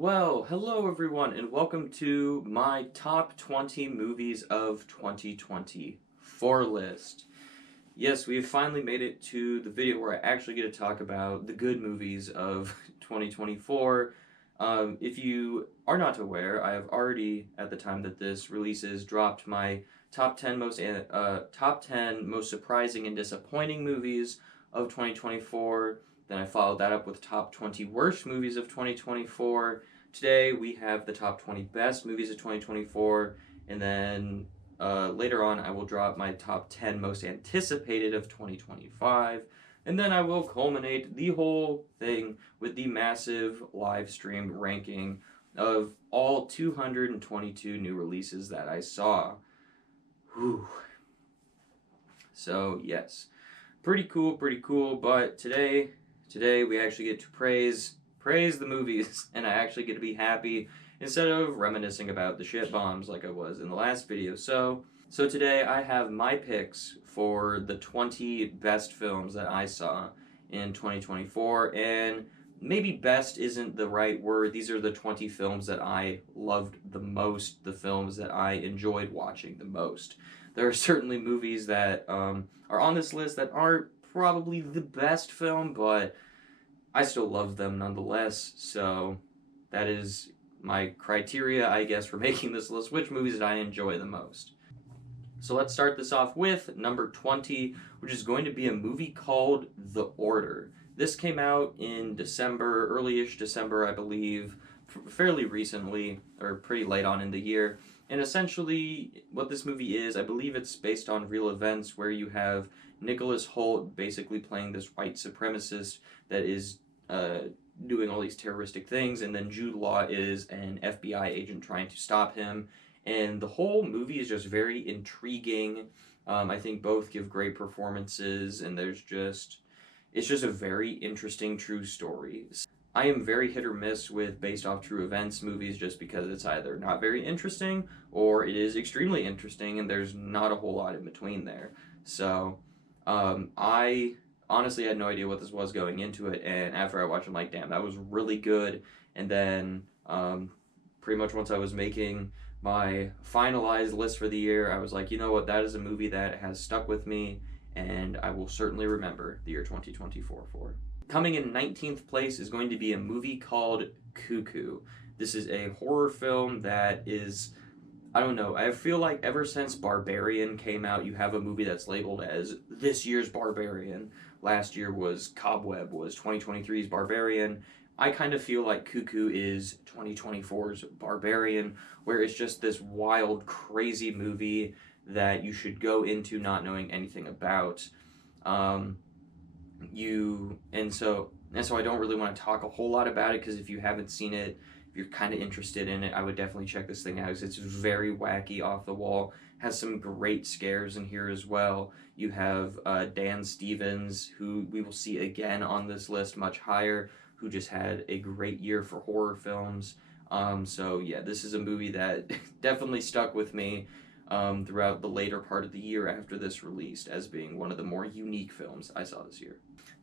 Well, hello everyone, and welcome to my top 20 movies of 2024 list. Yes, we have finally made it to the video where I actually get to talk about the good movies of 2024. If you are not aware, I have already, at the time that this releases, dropped my top 10 most surprising and disappointing movies of 2024. Then I followed that up with top 20 worst movies of 2024. Today we have the top 20 best movies of 2024, and then later on I will drop my top 10 most anticipated of 2025, and then I will culminate the whole thing with the massive live streamed ranking of all 222 new releases that I saw. Whew. So yes, pretty cool. But today we actually get to praise the movies, and I actually get to be happy instead of reminiscing about the shit bombs like I was in the last video. So today I have my picks for the 20 best films that I saw in 2024, and maybe best isn't the right word. These are the 20 films that I loved the most, the films that I enjoyed watching the most. There are certainly movies that are on this list that aren't probably the best film, but I still love them nonetheless. So that is my criteria, I guess, for making this list. Which movies did I enjoy the most? So let's start this off with number 20, which is going to be a movie called The Order. This came out in December, early-ish December, I believe, fairly recently, or pretty late on in the year. And essentially, what this movie is, I believe it's based on real events where you have Nicholas Hoult basically playing this white supremacist that is doing all these terroristic things, and then Jude Law is an FBI agent trying to stop him. And the whole movie is just very intriguing. I think both give great performances, and it's just a very interesting true story. I am very hit or miss with based off true events movies just because it's either not very interesting or it is extremely interesting and there's not a whole lot in between there. So, I honestly had no idea what this was going into it, and after I watched it, I'm like, damn, that was really good. And then, pretty much once I was making my finalized list for the year, I was like, you know what, that is a movie that has stuck with me, and I will certainly remember the year 2024 for. Coming in 19th place is going to be a movie called Cuckoo. This is a horror film that is, I don't know, I feel like ever since Barbarian came out, you have a movie that's labeled as this year's Barbarian. Last year was Cobweb, was 2023's Barbarian. I kind of feel like Cuckoo is 2024's Barbarian, where it's just this wild, crazy movie that you should go into not knowing anything about. So I don't really want to talk a whole lot about it, because if you haven't seen it, if you're kind of interested in it, I would definitely check this thing out, because it's very wacky, off the wall, has some great scares in here as well. You have Dan Stevens, who we will see again on this list much higher, who just had a great year for horror films. So yeah, this is a movie that definitely stuck with me throughout the later part of the year after this released, as being one of the more unique films I saw this year.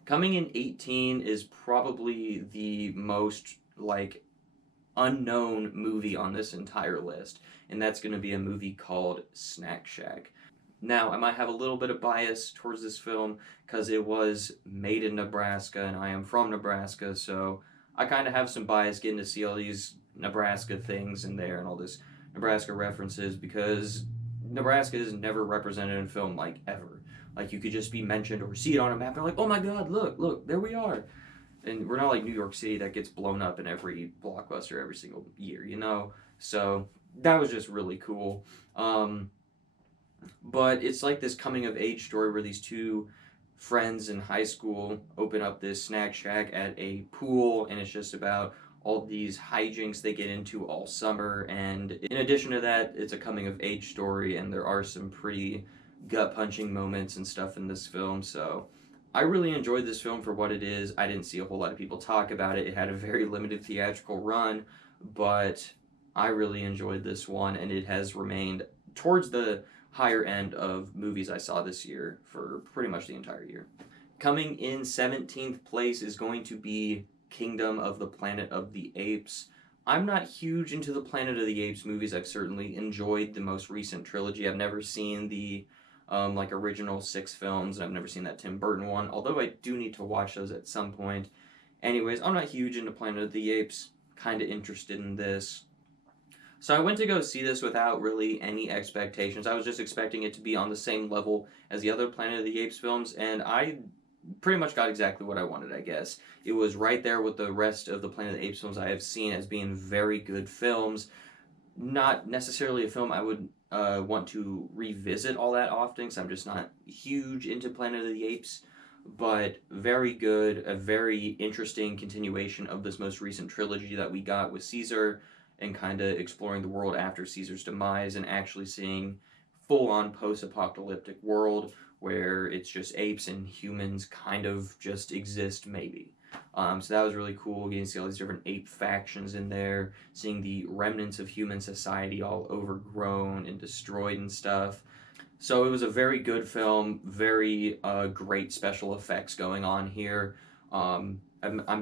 Coming in 18 is probably the most unknown movie on this entire list, and that's going to be a movie called Snack Shack. Now, I might have a little bit of bias towards this film because it was made in Nebraska, and I am from Nebraska, so I kind of have some bias getting to see all these Nebraska things in there and all this Nebraska references, because Nebraska is never represented in film, ever. You could just be mentioned or see it on a map, and like, oh my god, look, there we are. And we're not like New York City that gets blown up in every blockbuster every single year, you know? So that was just really cool. But it's like this coming of age story where these two friends in high school open up this snack shack at a pool, and it's just about all these hijinks they get into all summer. And in addition to that, it's a coming of age story, and there are some pretty gut punching moments and stuff in this film. So I really enjoyed this film for what it is. I didn't see a whole lot of people talk about it. It had a very limited theatrical run, but I really enjoyed this one, and it has remained towards the higher end of movies I saw this year for pretty much the entire year. Coming in 17th place is going to be Kingdom of the Planet of the Apes. I'm not huge into the Planet of the Apes movies. I've certainly enjoyed the most recent trilogy. I've never seen the like original 6 films, and I've never seen that Tim Burton one, although I do need to watch those at some point. Anyways, I'm not huge into Planet of the Apes, kind of interested in this. So I went to go see this without really any expectations. I was just expecting it to be on the same level as the other Planet of the Apes films, and I pretty much got exactly what I wanted, I guess. It was right there with the rest of the Planet of the Apes films I have seen as being very good films. Not necessarily a film I would want to revisit all that often, because I'm just not huge into Planet of the Apes, but very good, a very interesting continuation of this most recent trilogy that we got with Caesar, and kind of exploring the world after Caesar's demise and actually seeing full-on post-apocalyptic world where it's just apes and humans kind of just exist, maybe. So that was really cool, getting to see all these different ape factions in there, seeing the remnants of human society all overgrown and destroyed and stuff. So it was a very good film, very great special effects going on here. I'm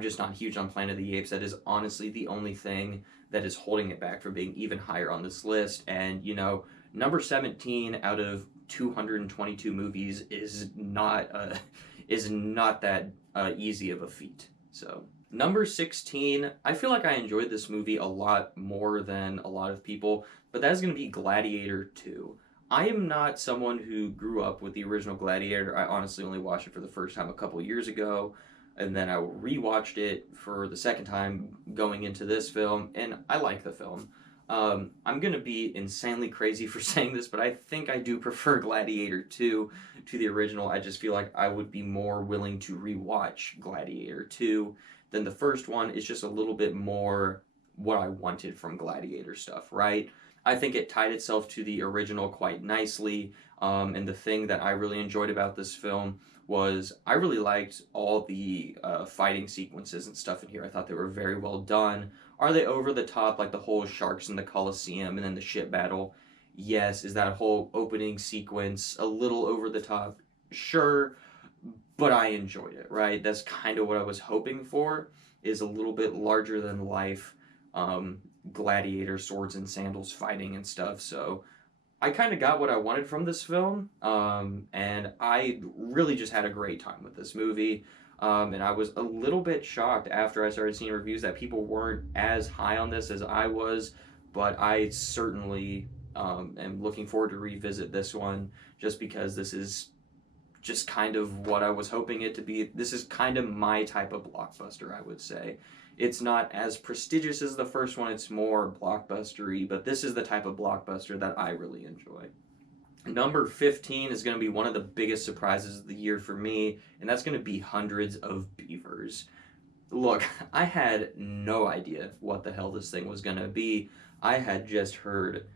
just not huge on Planet of the Apes. That is honestly the only thing that is holding it back from being even higher on this list. And, you know, number 17 out of 222 movies is not that easy of a feat. So number 16, I feel like I enjoyed this movie a lot more than a lot of people, but that is going to be Gladiator 2. I am not someone who grew up with the original Gladiator. I honestly only watched it for the first time a couple years ago, and then I rewatched it for the second time going into this film, and I like the film. I'm going to be insanely crazy for saying this, but I think I do prefer Gladiator 2 to the original. I just feel like I would be more willing to rewatch Gladiator 2 than the first one. It's just a little bit more what I wanted from Gladiator stuff, right? I think it tied itself to the original quite nicely, and the thing that I really enjoyed about this film was I really liked all the fighting sequences and stuff in here. I thought they were very well done. Are they over the top, like the whole sharks in the Colosseum and then the ship battle? Yes. Is that whole opening sequence a little over the top? Sure, but I enjoyed it, right? That's kind of what I was hoping for, is a little bit larger than life gladiator swords and sandals fighting and stuff. So I kind of got what I wanted from this film, and I really just had a great time with this movie. And I was a little bit shocked after I started seeing reviews that people weren't as high on this as I was, but I certainly am looking forward to revisit this one, just because this is just kind of what I was hoping it to be. This is kind of my type of blockbuster, I would say. It's not as prestigious as the first one, it's more blockbustery, but this is the type of blockbuster that I really enjoy. Number 15 is going to be one of the biggest surprises of the year for me, and that's going to be Hundreds of Beavers. Look, I had no idea what the hell this thing was going to be. I had just heard,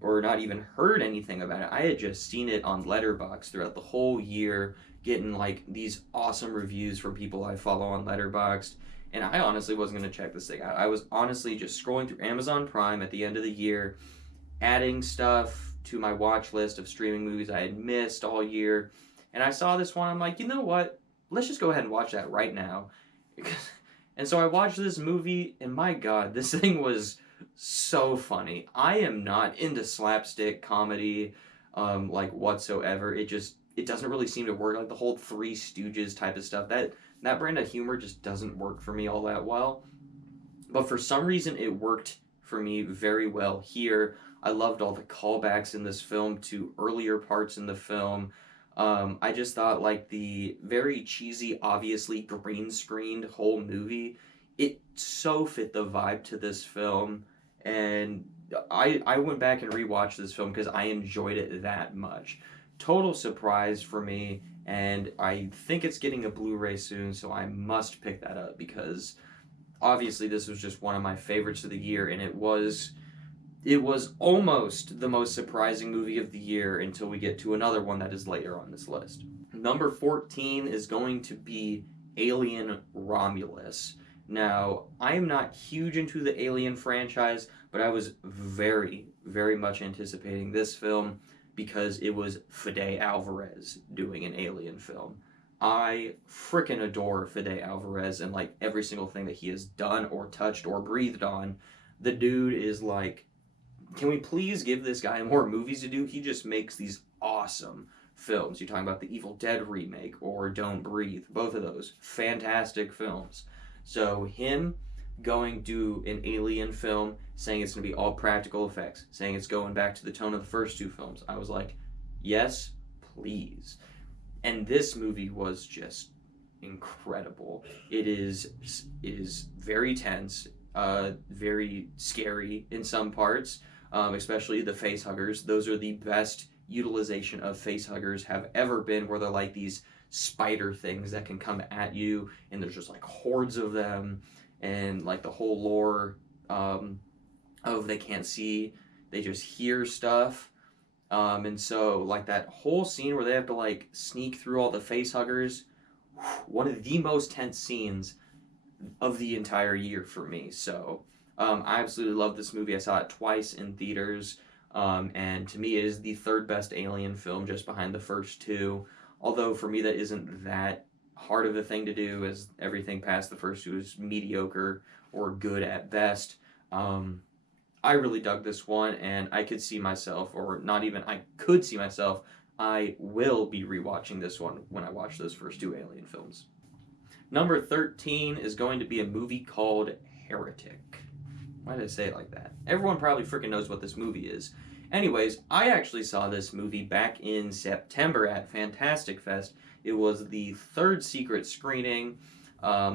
or not even heard anything about it. I had just seen it on Letterboxd throughout the whole year, getting like these awesome reviews from people I follow on Letterboxd. And I honestly wasn't going to check this thing out. I was honestly just scrolling through Amazon Prime at the end of the year, adding stuff to my watch list of streaming movies I had missed all year. And I saw this one. I'm like, you know what? Let's just go ahead and watch that right now. And so I watched this movie, and my God, this thing was so funny. I am not into slapstick comedy like whatsoever. It doesn't really seem to work. Like the whole Three Stooges type of stuff. That brand of humor just doesn't work for me all that well. But for some reason, it worked for me very well here. I loved all the callbacks in this film to earlier parts in the film. I just thought like the very cheesy, obviously green screened whole movie, it so fit the vibe to this film. And I went back and rewatched this film because I enjoyed it that much. Total surprise for me. And I think it's getting a Blu-ray soon, so I must pick that up because obviously this was just one of my favorites of the year, and it was almost the most surprising movie of the year until we get to another one that is later on this list. Number 14 is going to be Alien Romulus. Now, I am not huge into the Alien franchise, but I was very, very much anticipating this film because it was Fede Alvarez doing an Alien film. I frickin' adore Fede Alvarez and like every single thing that he has done or touched or breathed on. The dude is like, can we please give this guy more movies to do? He just makes these awesome films. You're talking about the Evil Dead remake or Don't Breathe. Both of those fantastic films. So him going to an alien film, saying it's going to be all practical effects, saying it's going back to the tone of the first two films. I was like, yes, please. And this movie was just incredible. It is very tense, very scary in some parts, especially the face huggers. Those are the best utilization of face huggers have ever been, where they're like these spider things that can come at you, and there's just like hordes of them, and like the whole lore of they can't see, they just hear stuff. And so like that whole scene where they have to like sneak through all the face huggers, one of the most tense scenes of the entire year for me. So I absolutely love this movie. I saw it twice in theaters, and to me it is the third best Alien film, just behind the first two. Although for me that isn't that hard of a thing to do, as everything past the first two is mediocre or good at best. I really dug this one, and I could see myself, or not even I could see myself, I will be rewatching this one when I watch those first two Alien films. Number 13 is going to be a movie called Heretic. Why did I say it like that? Everyone probably freaking knows what this movie is. Anyways, I actually saw this movie back in September at Fantastic Fest. It was the third secret screening.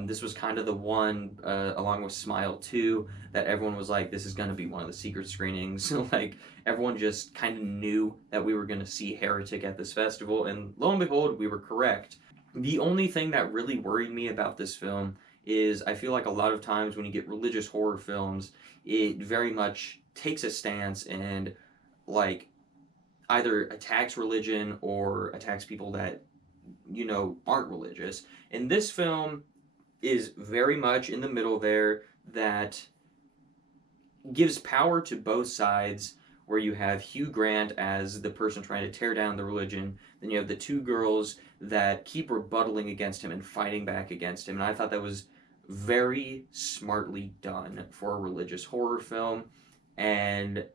This was kind of the one, along with Smile 2, that everyone was like, this is going to be one of the secret screenings. Like, everyone just kind of knew that we were going to see Heretic at this festival, and lo and behold, we were correct. The only thing that really worried me about this film is I feel like a lot of times when you get religious horror films, it very much takes a stance and, like, either attacks religion or attacks people that, aren't religious. And this film is very much in the middle there, that gives power to both sides, where you have Hugh Grant as the person trying to tear down the religion, then you have the two girls that keep rebuttaling against him and fighting back against him. And I thought that was very smartly done for a religious horror film. And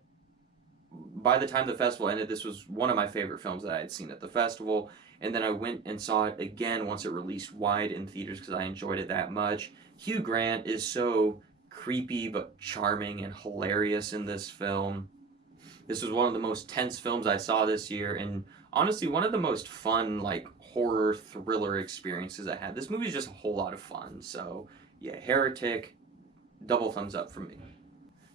by the time the festival ended, this was one of my favorite films that I had seen at the festival. And then I went and saw it again once it released wide in theaters because I enjoyed it that much. Hugh Grant is so creepy but charming and hilarious in this film. This was one of the most tense films I saw this year, and honestly one of the most fun, like, horror thriller experiences I had. This movie is just a whole lot of fun. So yeah, Heretic, double thumbs up from me.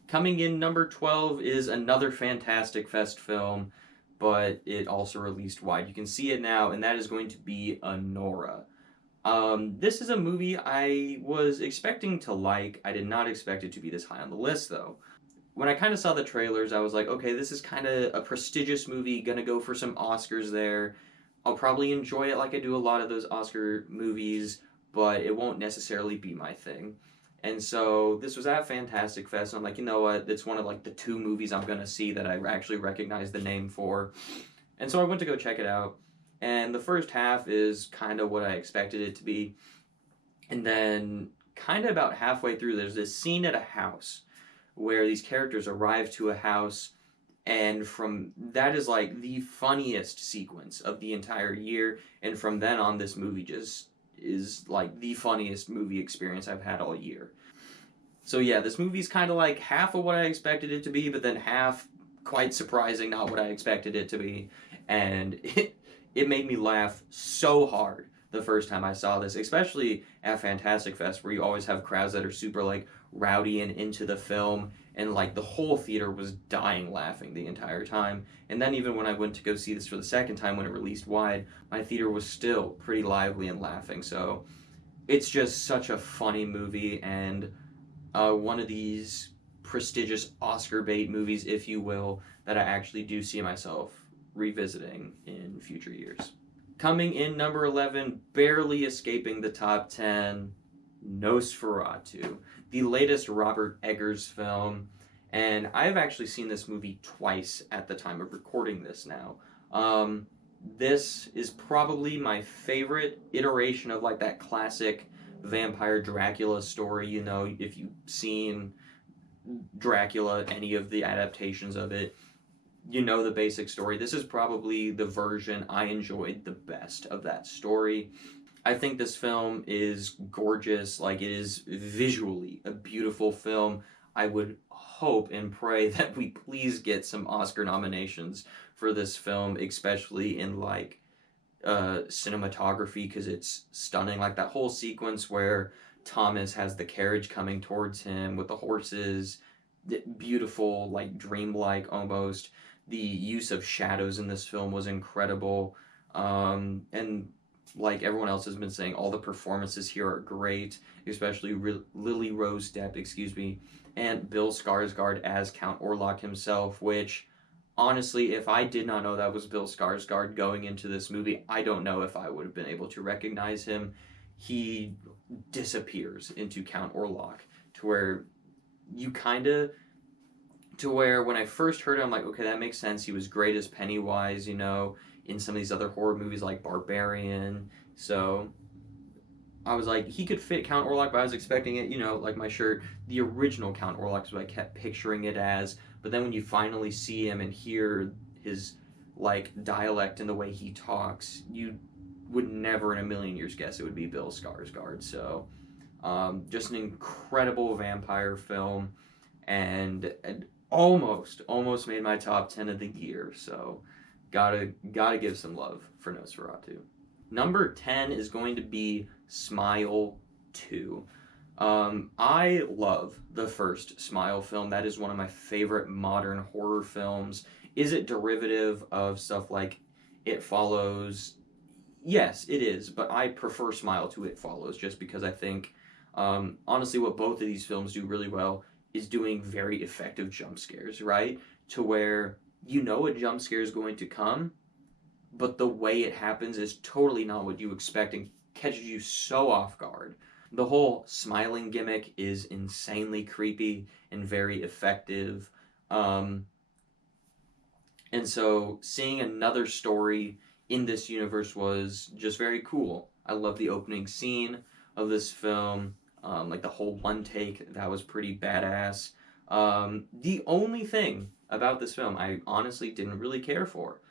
Coming in number 12 is another Fantastic Fest film, but it also released wide. You can see it now, and that is going to be Anora. This is a movie I was expecting to like. I did not expect it to be this high on the list, though. When I kind of saw the trailers, I was like, okay, this is kind of a prestigious movie, gonna go for some Oscars there. I'll probably enjoy it like I do a lot of those Oscar movies, but it won't necessarily be my thing. And so this was at Fantastic Fest, and I'm like, you know what, it's one of like the two movies I'm gonna see that I actually recognize the name for. And so I went to go check it out, and the first half is kind of what I expected it to be. And then kind of about halfway through, there's this scene at a house where these characters arrive to a house, and from that is like the funniest sequence of the entire year, and from then on this movie just is like the funniest movie experience I've had all year. So yeah, this movie's kind of like half of what I expected it to be, but then half quite surprising, not what I expected it to be, and it made me laugh so hard the first time I saw this, especially at Fantastic Fest, where you always have crowds that are super like rowdy and into the film, and like the whole theater was dying laughing the entire time. And then even when I went to go see this for the second time when it released wide, my theater was still pretty lively and laughing. So it's just such a funny movie, and one of these prestigious Oscar bait movies, if you will, that I actually do see myself revisiting in future years. Coming in number 11, barely escaping the top 10, Nosferatu, the latest Robert Eggers film. And I've actually seen this movie twice at the time of recording this now. This is probably my favorite iteration of like that classic vampire Dracula story. You know, if you've seen Dracula, any of the adaptations of it, you know the basic story. This is probably the version I enjoyed the best of that story. I think this film is gorgeous. Like, it is visually a beautiful film. I would hope and pray that we please get some Oscar nominations for this film, especially in like cinematography, because it's stunning. Like that whole sequence where Thomas has the carriage coming towards him with the horses, beautiful, like dreamlike almost. The use of shadows in this film was incredible. And like everyone else has been saying, all the performances here are great, especially Lily Rose Depp, excuse me, and Bill Skarsgård as Count Orlok himself, which honestly, if I did not know that was Bill Skarsgård going into this movie, I don't know if I would have been able to recognize him. He disappears into Count Orlok to where you kind of to where when I first heard it, I'm like, okay, that makes sense. He was great as Pennywise, you know, in some of these other horror movies like Barbarian. So I was like, he could fit Count Orlok, but I was expecting it, you know, like my shirt, the original Count Orlok is what I kept picturing it as. But then when you finally see him and hear his like dialect and the way he talks, you would never in a million years guess it would be Bill Skarsgård. So just an incredible vampire film, and almost made my top 10 of the year. So gotta give some love for Nosferatu. Number 10 is going to be Smile 2. I love the first Smile film. That is one of my favorite modern horror films. Is it derivative of stuff like It Follows? Yes, it is, but I prefer Smile to It Follows just because I think, honestly, what both of these films do really well is doing very effective jump scares, right? To where you know a jump scare is going to come, but the way it happens is totally not what you expect and catches you so off guard. The whole smiling gimmick is insanely creepy and very effective. Um, and so seeing another story in this universe was just very cool. I love the opening scene of this film, like the whole one take, that was pretty badass. The only thing about this film I honestly didn't really care for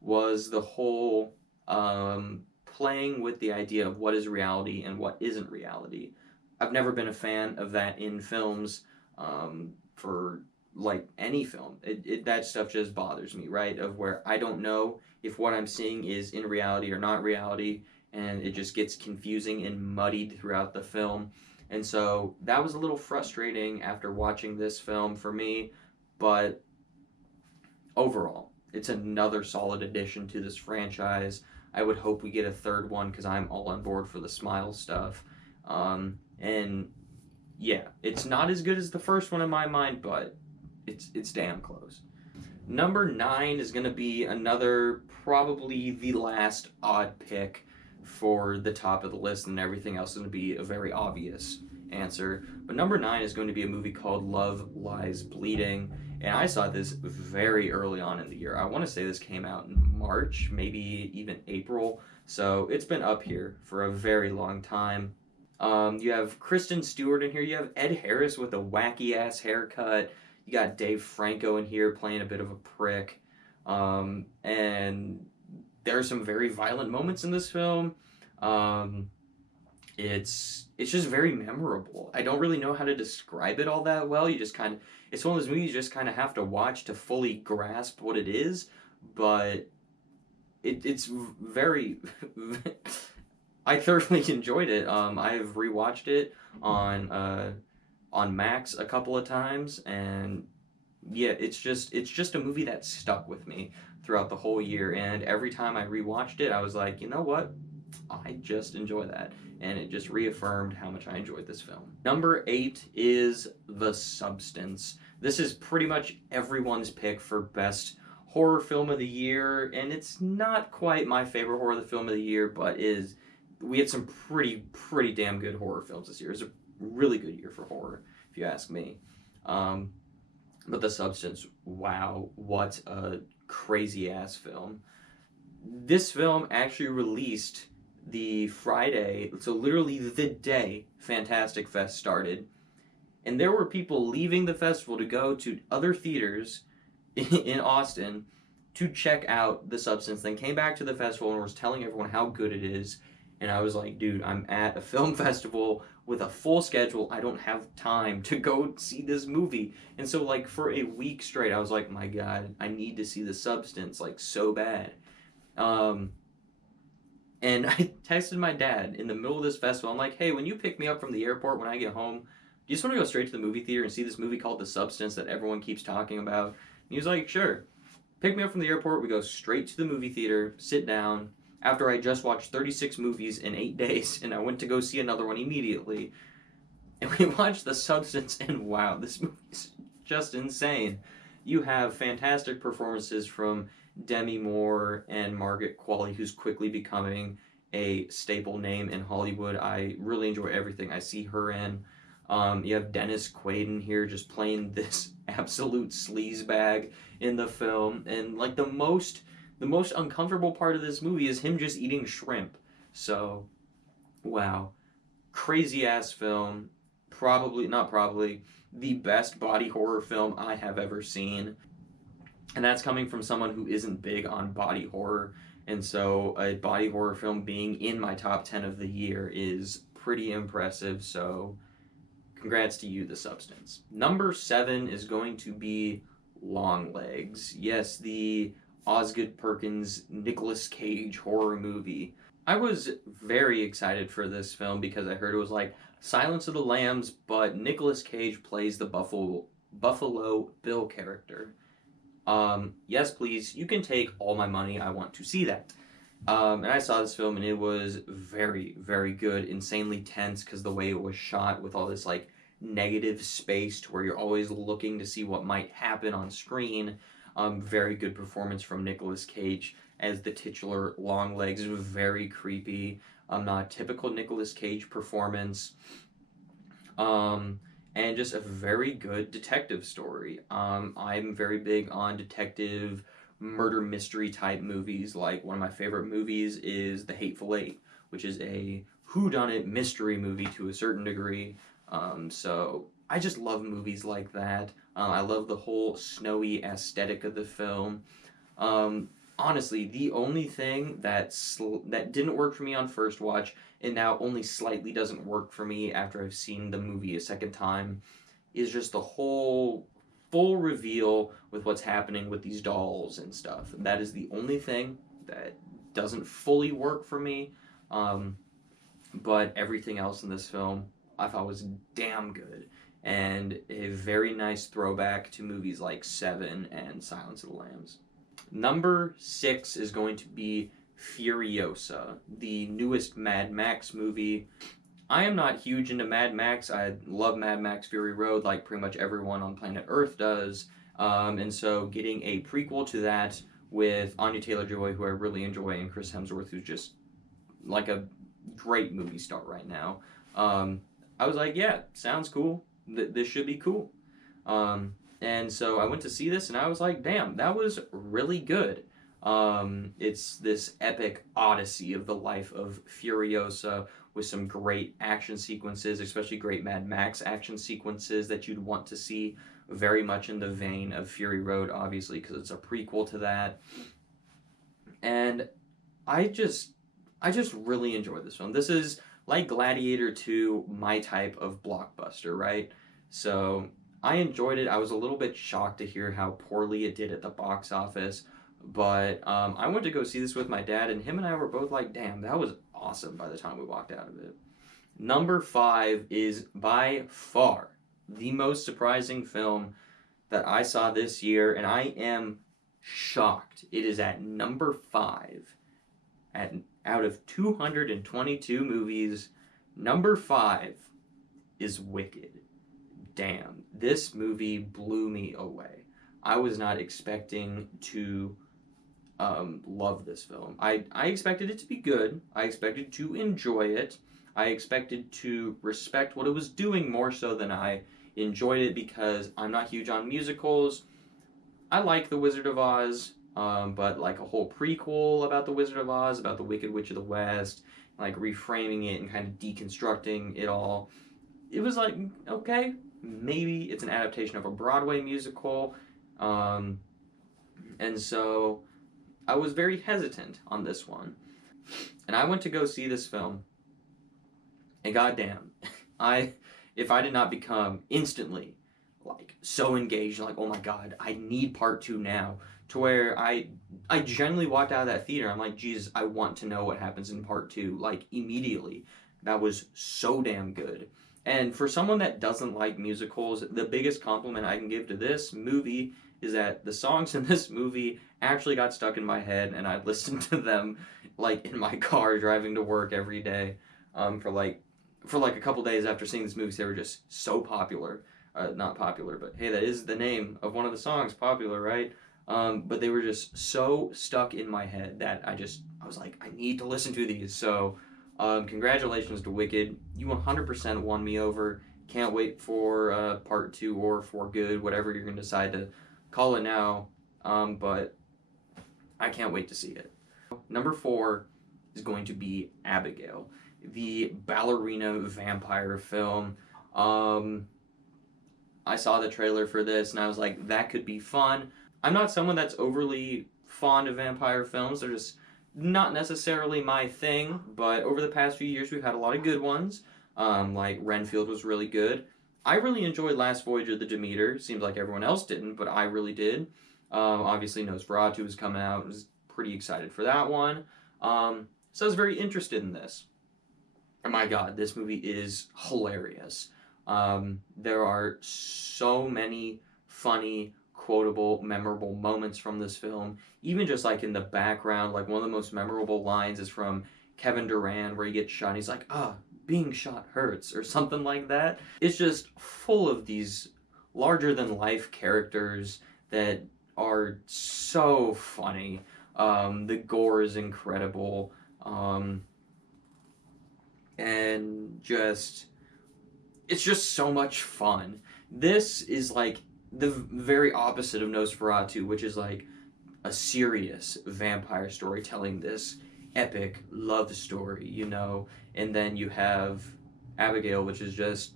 was the whole playing with the idea of what is reality and what isn't reality. I've never been a fan of that in films for like any film. That stuff just bothers me, right? Of where I don't know if what I'm seeing is in reality or not reality, and it just gets confusing and muddied throughout the film. And so that was a little frustrating after watching this film for me, but overall, it's another solid addition to this franchise. I would hope we get a third one because I'm all on board for the Smile stuff. And yeah, it's not as good as the first one in my mind, but it's damn close. Number 9 is going to be another, probably the last odd pick for the top of the list, and everything else is going to be a very obvious answer. But number 9 is going to be a movie called Love Lies Bleeding, and I saw this very early on in the year. I want to say this came out in March, maybe even April, so it's been up here for a very long time. You have Kristen Stewart in here. You have Ed Harris with a wacky ass haircut. You got Dave Franco in here playing a bit of a prick. And there are some very violent moments in this film. It's just very memorable. I don't really know how to describe it all that well. You just kind of, it's one of those movies you just kind of have to watch to fully grasp what it is. But it's very I thoroughly enjoyed it. I've rewatched it on Max a couple of times, and yeah, it's just a movie that stuck with me throughout the whole year. And every time I rewatched it, I was like, you know what? I just enjoy that, and it just reaffirmed how much I enjoyed this film. Number 8 is The Substance. This is pretty much everyone's pick for best horror film of the year, and it's not quite my favorite horror film of the year, but we had some pretty damn good horror films this year. It was a really good year for horror, if you ask me. But The Substance, wow, what a crazy ass film. This film actually released the Friday, so literally the day Fantastic Fest started. And there were people leaving the festival to go to other theaters in Austin to check out The Substance, then came back to the festival and was telling everyone how good it is. And I was like, dude, I'm at a film festival with a full schedule. I don't have time to go see this movie. And so, like, for a week straight, I was like, my God, I need to see The Substance, like, so bad. Um, and I texted my dad in the middle of this festival. I'm like, hey, when you pick me up from the airport when I get home, do you just want to go straight to the movie theater and see this movie called The Substance that everyone keeps talking about? And he was like, sure. Pick me up from the airport. We go straight to the movie theater, sit down. After I just watched 36 movies in 8 days, and I went to go see another one immediately. And we watched The Substance, and wow, this movie's just insane. You have fantastic performances from Demi Moore and Margaret Qualley, who's quickly becoming a staple name in Hollywood. I really enjoy everything I see her in. You have Dennis Quaid here just playing this absolute sleazebag in the film, and like the most uncomfortable part of this movie is him just eating shrimp. So, wow, crazy ass film. Probably the best body horror film I have ever seen. And that's coming from someone who isn't big on body horror. And so a body horror film being in my top 10 of the year is pretty impressive. So congrats to you, The Substance. Number 7 is going to be Longlegs. Yes, the Osgood Perkins Nicolas Cage horror movie. I was very excited for this film because I heard it was like Silence of the Lambs, but Nicolas Cage plays the Buffalo Bill character. Yes, please, you can take all my money. I want to see that. And I saw this film and it was very, very good. Insanely tense because the way it was shot with all this like negative space to where you're always looking to see what might happen on screen. Very good performance from Nicolas Cage as the titular Longlegs. Very creepy. Not typical Nicolas Cage performance. And just a very good detective story. I'm very big on detective murder mystery type movies. Like one of my favorite movies is The Hateful Eight, which is a whodunit mystery movie to a certain degree. So I just love movies like that. I love the whole snowy aesthetic of the film. Honestly, the only thing that didn't work for me on first watch, and now only slightly doesn't work for me after I've seen the movie a second time, is just the whole full reveal with what's happening with these dolls and stuff. That is the only thing that doesn't fully work for me. But everything else in this film I thought was damn good, and a very nice throwback to movies like Seven and Silence of the Lambs. Number 6 is going to be Furiosa, the newest Mad Max movie. I am not huge into Mad Max. I love Mad Max Fury Road like pretty much everyone on planet Earth does. And so getting a prequel to that with Anya Taylor-Joy, who I really enjoy, and Chris Hemsworth, who's just like a great movie star right now. I was like, yeah, sounds cool. This should be cool. And so I went to see this and I was like, damn, that was really good. It's this epic odyssey of the life of Furiosa with some great action sequences, especially great Mad Max action sequences that you'd want to see, very much in the vein of Fury Road, obviously, because it's a prequel to that. And I just really enjoyed this film. This is like Gladiator 2, my type of blockbuster, right? So I enjoyed it. I was a little bit shocked to hear how poorly it did at the box office, but I went to go see this with my dad, and him and I were both like, damn, that was awesome by the time we walked out of it. Number 5 is by far the most surprising film that I saw this year, and I am shocked. It is at number 5 out of 222 movies. Number 5 is Wicked. Damn, this movie blew me away. I was not expecting to love this film. I expected it to be good. I expected to enjoy it. I expected to respect what it was doing more so than I enjoyed it, because I'm not huge on musicals. I like The Wizard of Oz, but like a whole prequel about The Wizard of Oz, about the Wicked Witch of the West, like reframing it and kind of deconstructing it all, it was like, okay, maybe it's an adaptation of a Broadway musical. Um, and so I was very hesitant on this one. And I went to go see this film, and goddamn, if I did not become instantly like so engaged, like, oh my god, I need part two now, to where I genuinely walked out of that theater. I'm like, Jesus, I want to know what happens in part two, like immediately. That was so damn good. And for someone that doesn't like musicals, the biggest compliment I can give to this movie is that the songs in this movie actually got stuck in my head, and I listened to them like in my car driving to work every day, for like a couple days after seeing this movie. They were just so popular. Not popular, but hey, that is the name of one of the songs, Popular, right? But they were just so stuck in my head that I was like, I need to listen to these. So, congratulations to Wicked. You 100% won me over. Can't wait for part two or for good, whatever you're going to decide to call it now. But I can't wait to see it. Number 4 is going to be Abigail, the ballerina vampire film. I saw the trailer for this and I was like, that could be fun. I'm not someone that's overly fond of vampire films. They're just not necessarily my thing, but over the past few years we've had a lot of good ones. Like Renfield was really good. I really enjoyed Last Voyage of the Demeter. Seems like everyone else didn't, but I really did. Obviously Nosferatu was coming out. I was pretty excited for that one. So I was very interested in this. And my god, this movie is hilarious. There are so many funny, quotable, memorable moments from this film. Even just like in the background, like one of the most memorable lines is from Kevin Durant where he gets shot and he's like, being shot hurts, or something like that. It's just full of these larger than life characters that are so funny. The gore is incredible. And just, it's just so much fun. This is like the very opposite of Nosferatu, which is like a serious vampire story telling this epic love story, you know, and then you have Abigail, which is just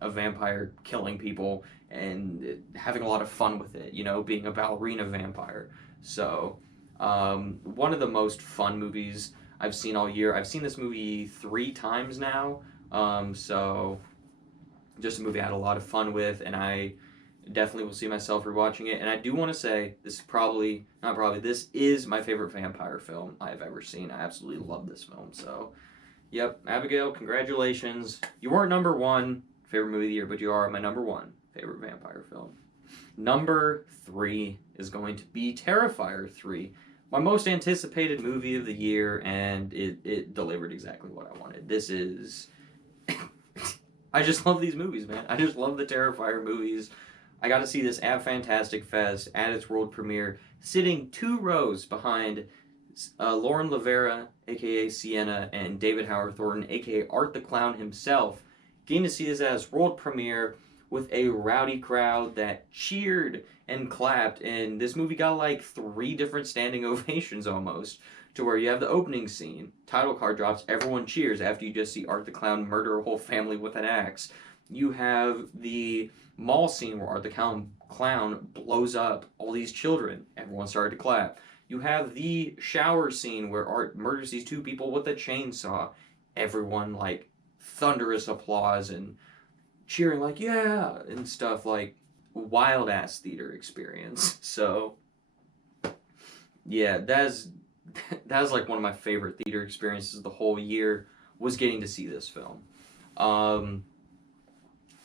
a vampire killing people and having a lot of fun with it, you know, being a ballerina vampire. So, one of the most fun movies I've seen all year. I've seen this movie 3 times now, so just a movie I had a lot of fun with, and I definitely will see myself rewatching it. And I do want to say, this is my favorite vampire film I've ever seen. I absolutely love this film. So, yep, Abigail, congratulations. You weren't number 1 favorite movie of the year, but you are my number 1 favorite vampire film. Number 3 is going to be Terrifier 3. My most anticipated movie of the year, and it delivered exactly what I wanted. This is... I just love these movies, man. I just love the Terrifier movies. I got to see this at Fantastic Fest, at its world premiere, sitting 2 rows behind Lauren Lavera, a.k.a. Sienna, and David Howard Thornton, a.k.a. Art the Clown himself, getting to see this at its world premiere with a rowdy crowd that cheered and clapped, and this movie got like 3 different standing ovations almost, to where you have the opening scene, title card drops, everyone cheers after you just see Art the Clown murder a whole family with an axe. You have the mall scene where Art the Clown blows up all these children, everyone started to clap. You have the shower scene where Art murders these 2 people with a chainsaw, everyone like thunderous applause and cheering like, yeah, and stuff, like wild ass theater experience. So yeah, that's like one of my favorite theater experiences the whole year, was getting to see this film.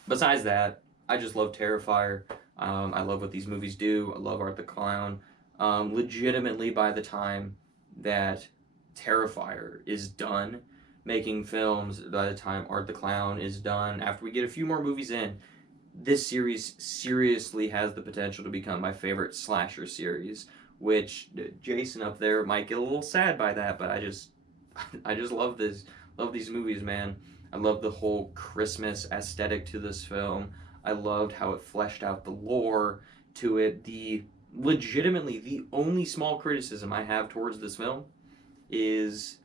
Besides that, I just love Terrifier. I love what these movies do. I love Art the Clown. Legitimately, by the time that Terrifier is done making films, by the time Art the Clown is done, after we get a few more movies in, this series seriously has the potential to become my favorite slasher series, which Jason up there might get a little sad by that, but I just love these movies, man. I love the whole Christmas aesthetic to this film. I loved how it fleshed out the lore to it. Legitimately, the only small criticism I have towards this film is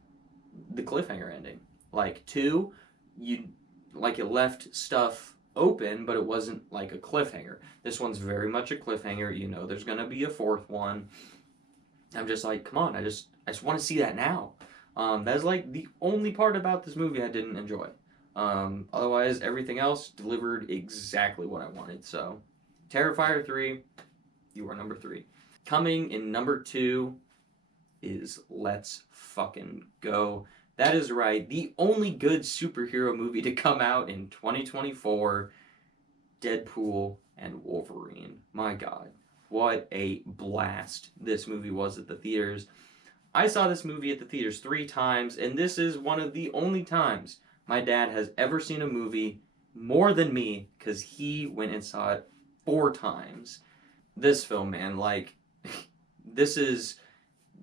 the cliffhanger ending. Like, it left stuff open, but it wasn't like a cliffhanger. This one's very much a cliffhanger. You know, there's gonna be a fourth one. I'm just like, come on, I just want to see that now. That's like the only part about this movie I didn't enjoy. Otherwise, everything else delivered exactly what I wanted. So, Terrifier 3, you are number 3. Coming in number 2 is Let's Fucking Go. That is right, the only good superhero movie to come out in 2024, Deadpool and Wolverine. My God, what a blast this movie was at the theaters. I saw this movie at the theaters 3 times, and this is one of the only times my dad has ever seen a movie more than me, because he went and saw it 4 times. This film, man, like, this is,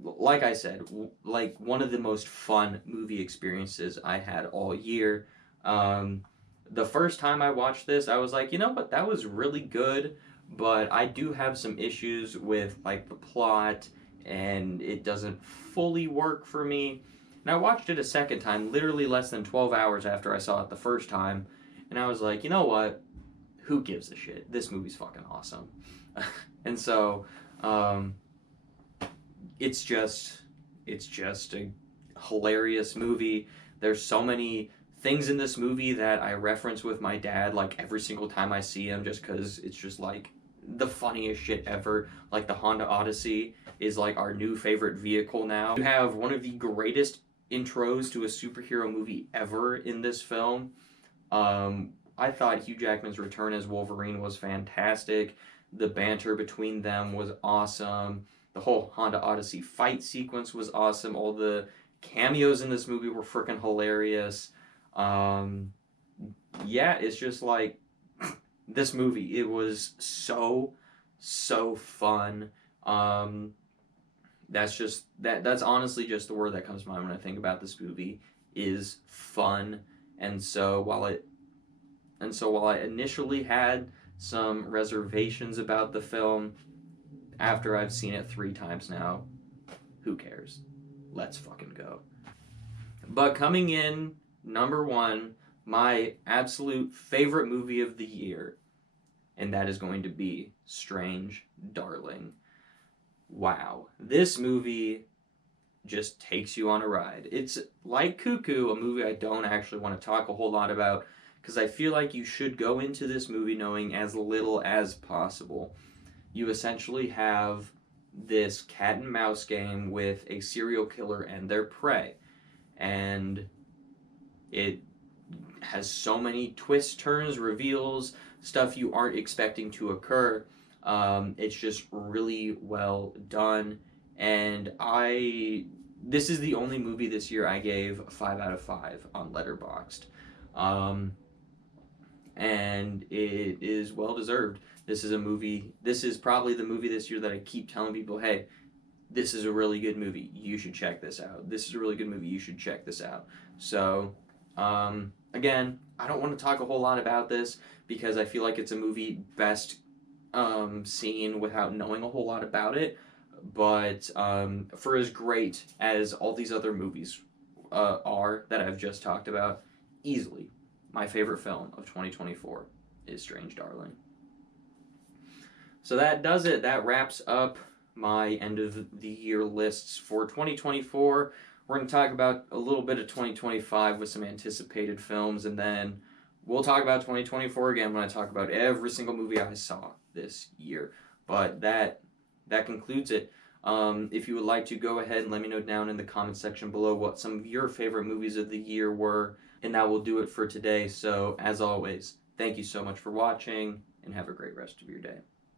like I said, like one of the most fun movie experiences I had all year. The first time I watched this, I was like, you know what, that was really good, but I do have some issues with like the plot, and it doesn't fully work for me. And I watched it a second time, literally less than 12 hours after I saw it the first time, and I was like, you know what, who gives a shit? This movie's fucking awesome. And so, it's just a hilarious movie. There's so many things in this movie that I reference with my dad like every single time I see him, just because it's just like the funniest shit ever. Like the Honda Odyssey is like our new favorite vehicle now. You have one of the greatest intros to a superhero movie ever in this film. I thought Hugh Jackman's return as Wolverine was fantastic. The banter between them was awesome. The whole Honda Odyssey fight sequence was awesome. All the cameos in this movie were freaking hilarious. Yeah, it's just like this movie. It was so fun. That's honestly just the word that comes to mind when I think about this movie, is fun. And so while I initially had some reservations about the film, after I've seen it 3 times now, who cares? Let's fucking go. But coming in number 1, my absolute favorite movie of the year, and that is going to be Strange Darling. Wow. This movie just takes you on a ride. It's like Cuckoo, a movie I don't actually want to talk a whole lot about, because I feel like you should go into this movie knowing as little as possible. You essentially have this cat and mouse game with a serial killer and their prey. And it has so many twists, turns, reveals, stuff you aren't expecting to occur. It's just really well done. And this is the only movie this year I gave a 5 out of 5 on Letterboxd. And it is well deserved. This is probably the movie this year that I keep telling people, hey, this is a really good movie, you should check this out. This is a really good movie, you should check this out. So, again, I don't want to talk a whole lot about this, because I feel like it's a movie best seen without knowing a whole lot about it. But for as great as all these other movies are that I've just talked about, easily my favorite film of 2024 is Strange Darling. So that does it. That wraps up my end of the year lists for 2024. We're going to talk about a little bit of 2025 with some anticipated films, and then we'll talk about 2024 again when I talk about every single movie I saw this year. But that concludes it. If you would like to, go ahead and let me know down in the comment section below what some of your favorite movies of the year were, and that will do it for today. So, as always, thank you so much for watching, and have a great rest of your day.